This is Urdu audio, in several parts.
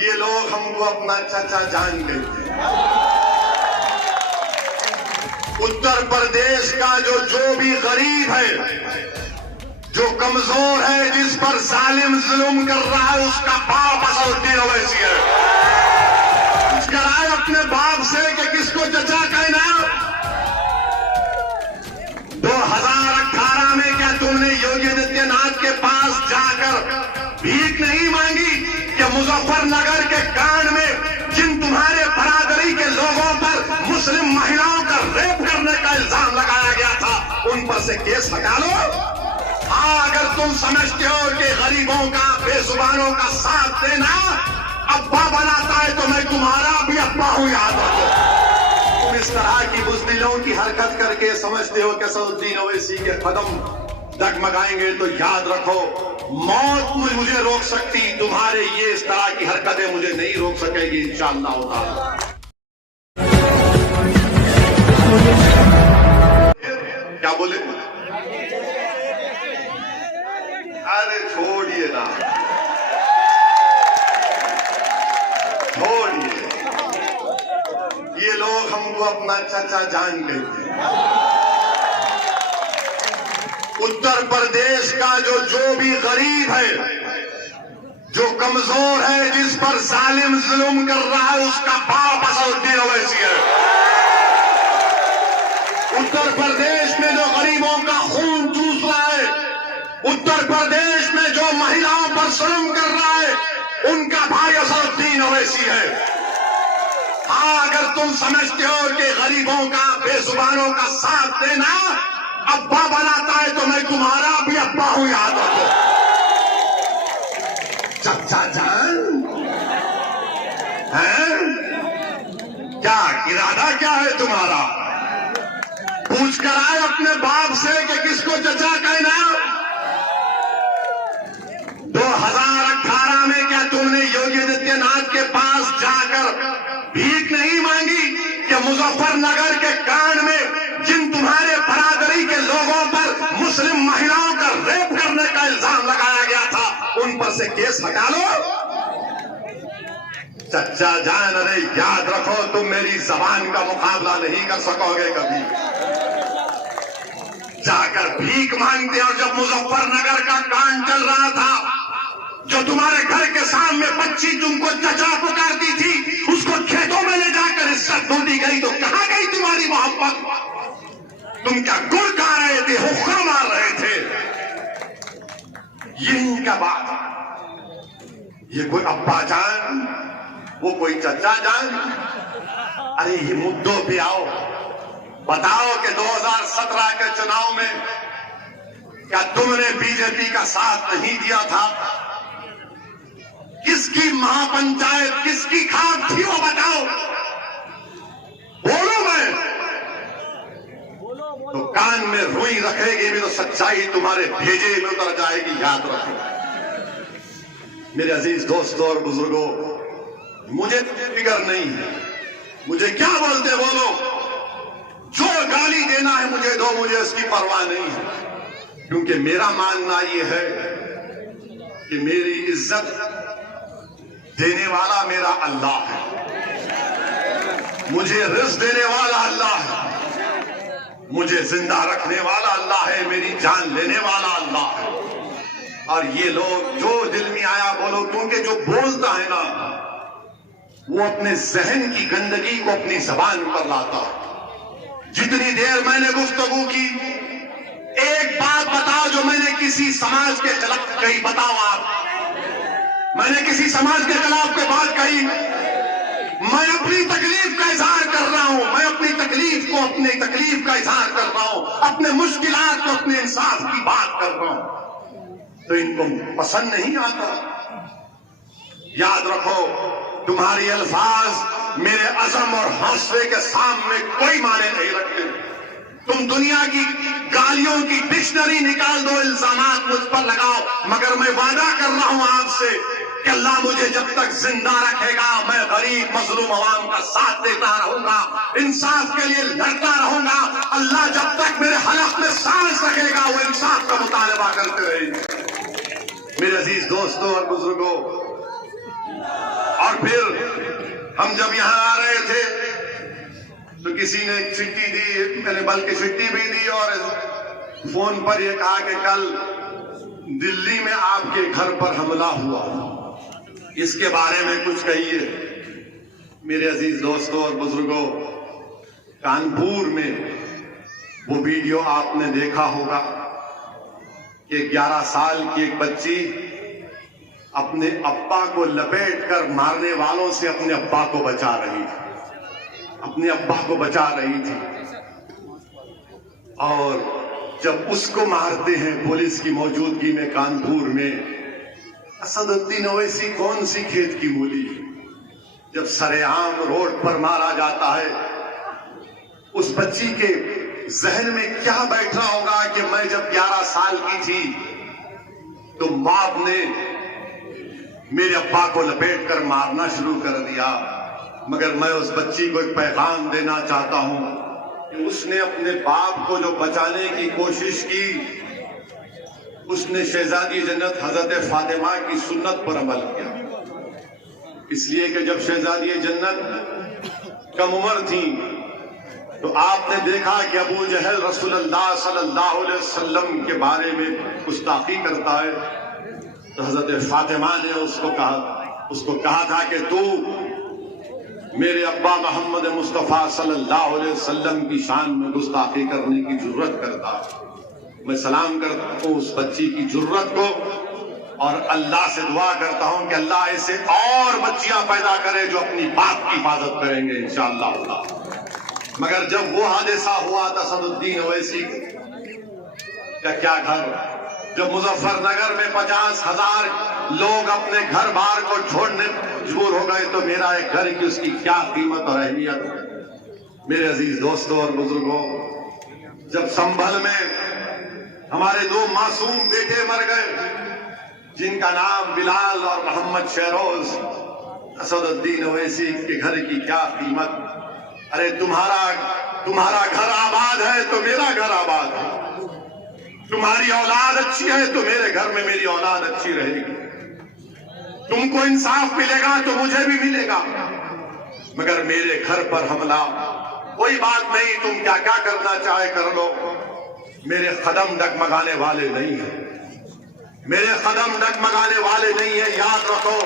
یہ لوگ ہم کو اپنا چچا جان کہتے ہیں۔ اتر پردیش کا جو بھی غریب ہے، جو کمزور ہے، جس پر ظالم ظلم کر رہا ہے، اس کا باپ اسدالدین اویسی ہے۔ پوچھ کر آئے اپنے باپ سے کہ کس کو چچا کہنا۔ 2018 میں کیا تم نے یوگی آدتیہ ناتھ کے پاس جا کر بھیک نہیں مانگی کہ مظفر نگر کے کانڈ میں جن تمہارے برادری کے لوگوں پر مسلم مہیلاؤں کا ریپ کرنے کا الزام لگایا گیا تھا، ان پر سے کیس ہٹا لو؟ ہاں، اگر تم سمجھتے ہو کہ غریبوں کا، بے زبانوں کا ساتھ دینا ابا بناتا ہے تو میں تمہارا بھی ابا ہوں، یاد رکھو۔ تم اس طرح کی بزدلوں کی حرکت کر کے سمجھتے ہو کہ اسدالدین اویسی کے قدم ڈگمگائیں گے تو یاد رکھو، موت مجھے روک سکتی، تمہارے یہ اس طرح کی حرکتیں مجھے نہیں روک سکے گی انشاءاللہ تعالی۔ کیا بولے؟ ارے چھوڑیے نا، چھوڑیے، یہ لوگ ہم کو اپنا چچا جان کہتے ہیں۔ اتر پردیش کا جو بھی غریب ہے، جو کمزور ہے، جس پر ظالم ظلم کر رہا ہے، اس کا باپ اسدالدین اویسی ہے۔ اتر پردیش میں جو غریبوں کا خون چوس رہا ہے، اتر پردیش میں جو مہیلاؤں پر ظلم کر رہا ہے، ان کا بھائی اسدالدین اویسی ہے۔ ہاں، اگر تم سمجھتے ہو کہ غریبوں کا، بے زبانوں کا ساتھ دینا ابا بناتا ہے تو میں تمہارا بھی ابا ہوں، یاد رکھو۔ چچا جان ہیں؟ کیا ارادہ کیا ہے تمہارا؟ پوچھ کر آئے اپنے باپ سے کہ کس کو چچا کہنا۔ 2018 میں کیا تم نے یوگی آدتیہ ناتھ کے پاس جا کر بھیک نہیں مانگی کہ مظفر نگر کے کانڈ میں جن تمہارے برادری کے لوگوں پر مسلم مہیلاؤں کا ریپ کرنے کا الزام لگایا گیا تھا، ان پر سے کیس ہٹا لو؟ چچا جان، ارے یاد رکھو، تم میری زبان کا مقابلہ نہیں کر سکو گے کبھی۔ جا کر بھیک مانگتے، اور جب مظفر نگر کا کانڈ چل رہا تھا، جو تمہارے گھر کے سامنے بچی تم کو چچا پکارتی تھی، اس کو کھیتوں میں لے جا کر عزت دھو دی گئی، تو کہاں گئی تمہاری محبت؟ تم کیا گڑ کھا رہے تھے، حقہ مار رہے تھے؟ یہی کا بات، یہ کوئی ابا جان، وہ کوئی چچا جان؟ ارے یہ مدعوں پہ آؤ، بتاؤ کہ 2017 کے چناؤ میں کیا تم نے بی جے پی کا ساتھ نہیں دیا تھا؟ کس کی مہا پنچایت، کس کی کھاد تھی، وہ بتاؤ، بولو میں تو کان میں روئی رکھے گی بھی تو سچائی تمہارے بھیجے میں اتر جائے گی، یاد رکھو۔ میرے عزیز دوستوں اور بزرگوں، مجھے فکر نہیں ہے، مجھے کیا بولتے بولو، جو گالی دینا ہے مجھے دو، مجھے اس کی پرواہ نہیں ہے، کیونکہ میرا ماننا یہ ہے کہ میری عزت دینے والا میرا اللہ ہے، مجھے رزق دینے والا اللہ ہے، مجھے زندہ رکھنے والا اللہ ہے، میری جان لینے والا اللہ ہے۔ اور یہ لوگ جو دل میں آیا بولو، کیونکہ جو بولتا ہے نا وہ اپنے ذہن کی گندگی کو اپنی زبان پر لاتا ہے۔ جتنی دیر میں نے گفتگو کی، ایک بات بتاؤ جو میں نے کسی سماج کے خلاف کہی، بتاؤ آپ، میں نے کسی سماج کے خلاف کوئی بات کہی؟ میں اپنی تکلیف کا اظہار کر رہا ہوں، میں اپنی تکلیف کو، اپنی تکلیف کا اظہار کر رہا ہوں، اپنے مشکلات کو، اپنے انصاف کی بات کر رہا ہوں، تو ان کو پسند نہیں آتا۔ یاد رکھو، تمہاری الفاظ میرے عزم اور حوصلے کے سامنے کوئی معنی نہیں رکھتے۔ تم دنیا کی گالیوں کی ڈکشنری نکال دو، الزامات مجھ پر لگاؤ، مگر میں وعدہ کر رہا ہوں آپ سے کہ اللہ مجھے جب تک زندہ رکھے گا، میں غریب مظلوم عوام کا ساتھ دیتا رہوں گا، انصاف کے لیے لڑتا رہوں گا۔ اللہ جب تک میرے حلق میں سانس رکھے گا، وہ انصاف کا مطالبہ کرتے رہیں گے۔ میرے عزیز دوستوں اور بزرگوں، اور پھر ہم جب یہاں آ رہے تھے تو کسی نے چٹھی دی، میں نے بلکہ چٹھی بھی دی اور فون پر یہ کہا کہ کل دلی میں آپ کے گھر پر حملہ ہوا، اس کے بارے میں کچھ کہیے۔ میرے عزیز دوستوں اور بزرگوں، کانپور میں وہ ویڈیو آپ نے دیکھا ہوگا کہ 11 سال کی ایک بچی اپنے ابا کو لپیٹ کر مارنے والوں سے اپنے ابا کو بچا رہی تھی، اپنے ابا کو بچا رہی تھی، اور جب اس کو مارتے ہیں پولیس کی موجودگی میں کانپور میں، اسد الدین اویسی کون سی کھیت کی مولی، جب سرے عام روڈ پر مارا جاتا ہے، اس بچی کے ذہن میں کیا بیٹھا ہوگا کہ میں جب 11 سال کی تھی تو باپ نے میرے ابا کو لپیٹ کر مارنا شروع کر دیا۔ مگر میں اس بچی کو ایک پیغام دینا چاہتا ہوں کہ اس نے اپنے باپ کو جو بچانے کی کوشش کی، اس نے شہزادی جنت حضرت فاطمہ کی سنت پر عمل کیا، اس لیے کہ جب شہزادی جنت کم عمر تھی تو آپ نے دیکھا کہ ابو جہل رسول اللہ صلی اللہ علیہ وسلم کے بارے میں گستاخی کرتا ہے، تو حضرت فاطمہ نے اس کو کہا تھا کہ تو میرے ابا محمد مصطفیٰ صلی اللہ علیہ وسلم کی شان میں گستاخی کرنے کی جرت کرتا ہے۔ میں سلام کرتا ہوں اس بچی کی جرت کو اور اللہ سے دعا کرتا ہوں کہ اللہ ایسے اور بچیاں پیدا کرے جو اپنی باپ کی حفاظت کریں گے انشاءاللہ۔ مگر جب وہ حادثہ ہوا تھا اسد الدین اویسی کا کیا گھر، جب مظفر نگر میں 50,000 لوگ اپنے گھر بار کو چھوڑنے مجبور ہو گئے تو میرا ایک گھر کی اس کی کیا قیمت اور اہمیت۔ میرے عزیز دوستوں اور بزرگوں، جب سنبھل میں ہمارے 2 معصوم بیٹے مر گئے جن کا نام بلال اور محمد شہروز، اسد الدین اویسی کے گھر کی کیا قیمت۔ ارے تمہارا گھر آباد ہے تو میرا گھر آباد ہے، تمہاری اولاد اچھی ہے تو میرے گھر میں میری اولاد اچھی رہے گی، تم کو انصاف ملے گا تو مجھے بھی ملے گا۔ مگر میرے گھر پر حملہ، کوئی بات نہیں، تم کیا کیا کرنا چاہے کر لو، میرے قدم ڈگمگانے والے نہیں ہیں، میرے قدم ڈگمگانے والے نہیں ہیں۔ یاد رکھو،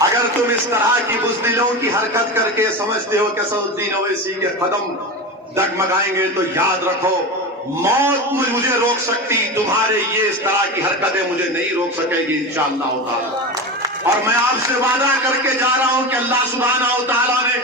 اگر تم اس طرح کی بزدلوں کی حرکت کر کے سمجھتے ہو کہ اسد الدین اویسی کے قدم ڈگمگائیں گے تو یاد رکھو، موت مجھے روک سکتی، تمہارے یہ اس طرح کی حرکتیں مجھے نہیں روک سکے گی انشاءاللہ تعالی۔ اور میں آپ سے وعدہ کر کے جا رہا ہوں کہ اللہ سبحانہ و تعالیٰ نے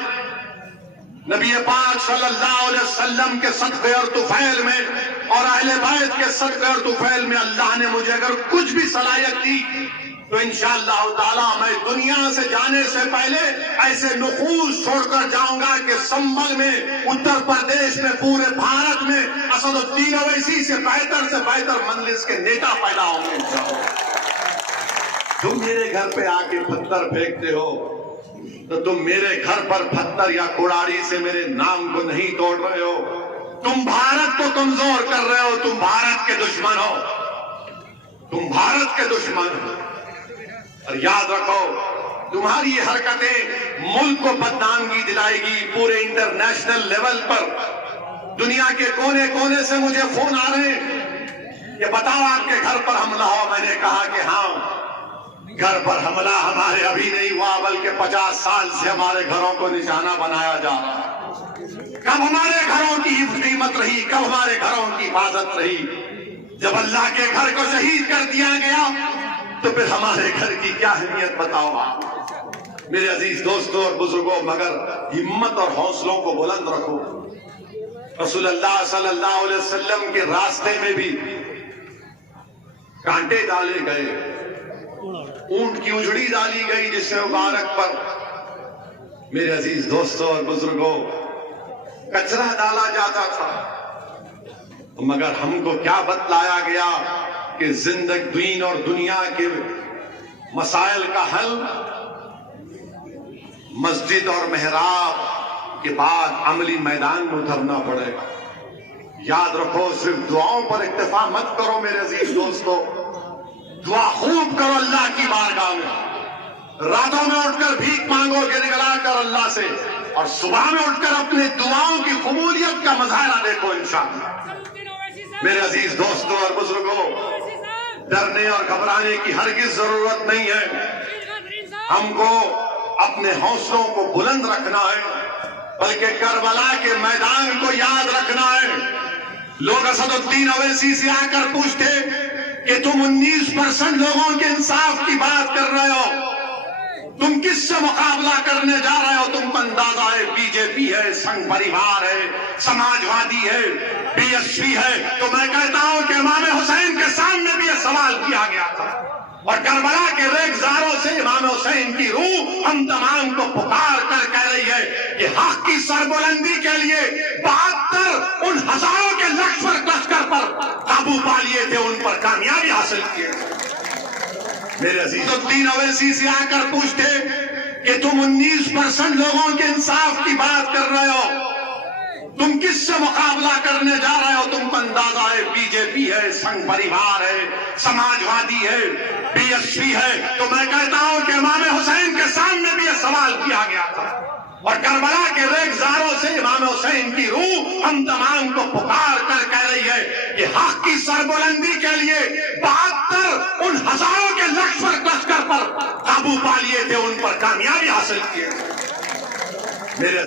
نبی پاک صلی اللہ علیہ وسلم کے صدقے اور طفیل میں اور اہل بیت کے صدقے اور طفیل میں اللہ نے مجھے اگر کچھ بھی صلاحیت دی تو انشاءاللہ تعالیٰ میں دنیا سے جانے سے پہلے ایسے نفوذ چھوڑ کر جاؤں گا کہ سنبھل میں، اتر پردیش میں، پورے بھارت میں اسد الدین اویسی سے بہتر مجلس کے نیتا پیدا ہوں گے انشاءاللہ۔ تم میرے گھر پہ آ کے پتھر پھینکتے ہو تو تم میرے گھر پر پتھر یا کوڑاڑی سے میرے نام کو نہیں توڑ رہے ہو، تم بھارت کو کمزور کر رہے ہو، تم بھارت کے دشمن ہو، تم بھارت کے دشمن ہو۔ اور یاد رکھو، تمہاری یہ حرکتیں ملک کو بدنامگی دلائے گی پورے انٹرنیشنل لیول پر۔ دنیا کے کونے کونے سے مجھے فون آ رہے ہیں کہ بتاؤ آپ کے گھر پر حملہ ہو۔ میں نے کہا کہ ہاں، گھر پر حملہ ہمارے ابھی نہیں ہوا بلکہ 50 سال سے ہمارے گھروں کو نشانہ بنایا جا رہا ہے۔ کب ہمارے گھروں کی قیمت رہی، کب ہمارے گھروں کی حفاظت رہی؟ جب اللہ کے گھر کو شہید کر دیا گیا تو پھر ہمارے گھر کی کیا اہمیت بتاؤ آپ۔ میرے عزیز دوستوں اور بزرگوں، مگر ہمت اور حوصلوں کو بلند رکھو۔ رسول اللہ صلی اللہ علیہ وسلم کے راستے میں بھی کانٹے ڈالے گئے، اونٹ کی اجڑی ڈالی گئی جسم مبارک پر۔ میرے عزیز دوستوں اور بزرگوں، کچرا ڈالا جاتا تھا، مگر ہم کو کیا بتلایا گیا کہ زندگی دین اور دنیا کے مسائل کا حل مسجد اور محراب کے بعد عملی میدان میں اترنا پڑے گا۔ یاد رکھو، صرف دعاؤں پر اکتفا مت کرو میرے عزیز دوستو، دعا خوب کرو اللہ کی بارگاہ میں، راتوں میں اٹھ کر بھیک مانگو کو گڑگڑا کر اللہ سے اور صبح میں اٹھ کر اپنے دعاؤں کی قبولیت کا مظاہرہ دیکھو انشاءاللہ۔ میرے عزیز دوستوں اور بزرگوں، ڈرنے اور گھبرانے کی ہرگز ضرورت نہیں ہے۔ ہم کو اپنے حوصلوں کو بلند رکھنا ہے، بلکہ کربلا کے میدان کو یاد رکھنا ہے۔ لوگ اسد الدین اویسی سے آ کر پوچھتے کہ تم 19% لوگوں کے انصاف کی بات کر رہے ہو، تم کس سے مقابلہ کرنے جا رہے ہو؟ تم کو اندازہ ہے بی جے پی ہے، سنگھ پریوار ہے، سماجوادی ہے، بی ایس پی ہے۔ تو میں کہتا ہوں کہ امام حسین کے سامنے بھی یہ سوال کیا گیا تھا، اور کربلا کے ریگزاروں سے امام حسین کی روح ہم تمام کو پکار کر کہہ رہی ہے کہ حق کی سربلندی کے لیے 72 ان ہزاروں کے لشکر پر قابو پا لیے تھے، ان پر کامیابی حاصل کیے۔ میرے عزیز الدین اویسی سے آ کر پوچھتے کہ تم 19% لوگوں کے انصاف کی بات کر رہے ہو، تم کس سے مقابلہ کرنے جا رہے ہو؟ تم کو اندازہ ہے بی جے پی ہے، سنگھ پریوار ہے، سماجوادی ہے، بی ایس پی ہے۔ تو میں کہتا ہوں کہ امام حسین کے سامنے بھی یہ سوال کیا گیا تھا، اور کربلا کے ریگزاروں سے امام حسین کی روح ہم تمام کو پکار کر کہہ رہی ہے کہ حق کی سربلندی کے لیے 72 ان ہزاروں کے لشکر پر قابو پا لیے تھے، ان پر کامیابی حاصل کیے۔ میرے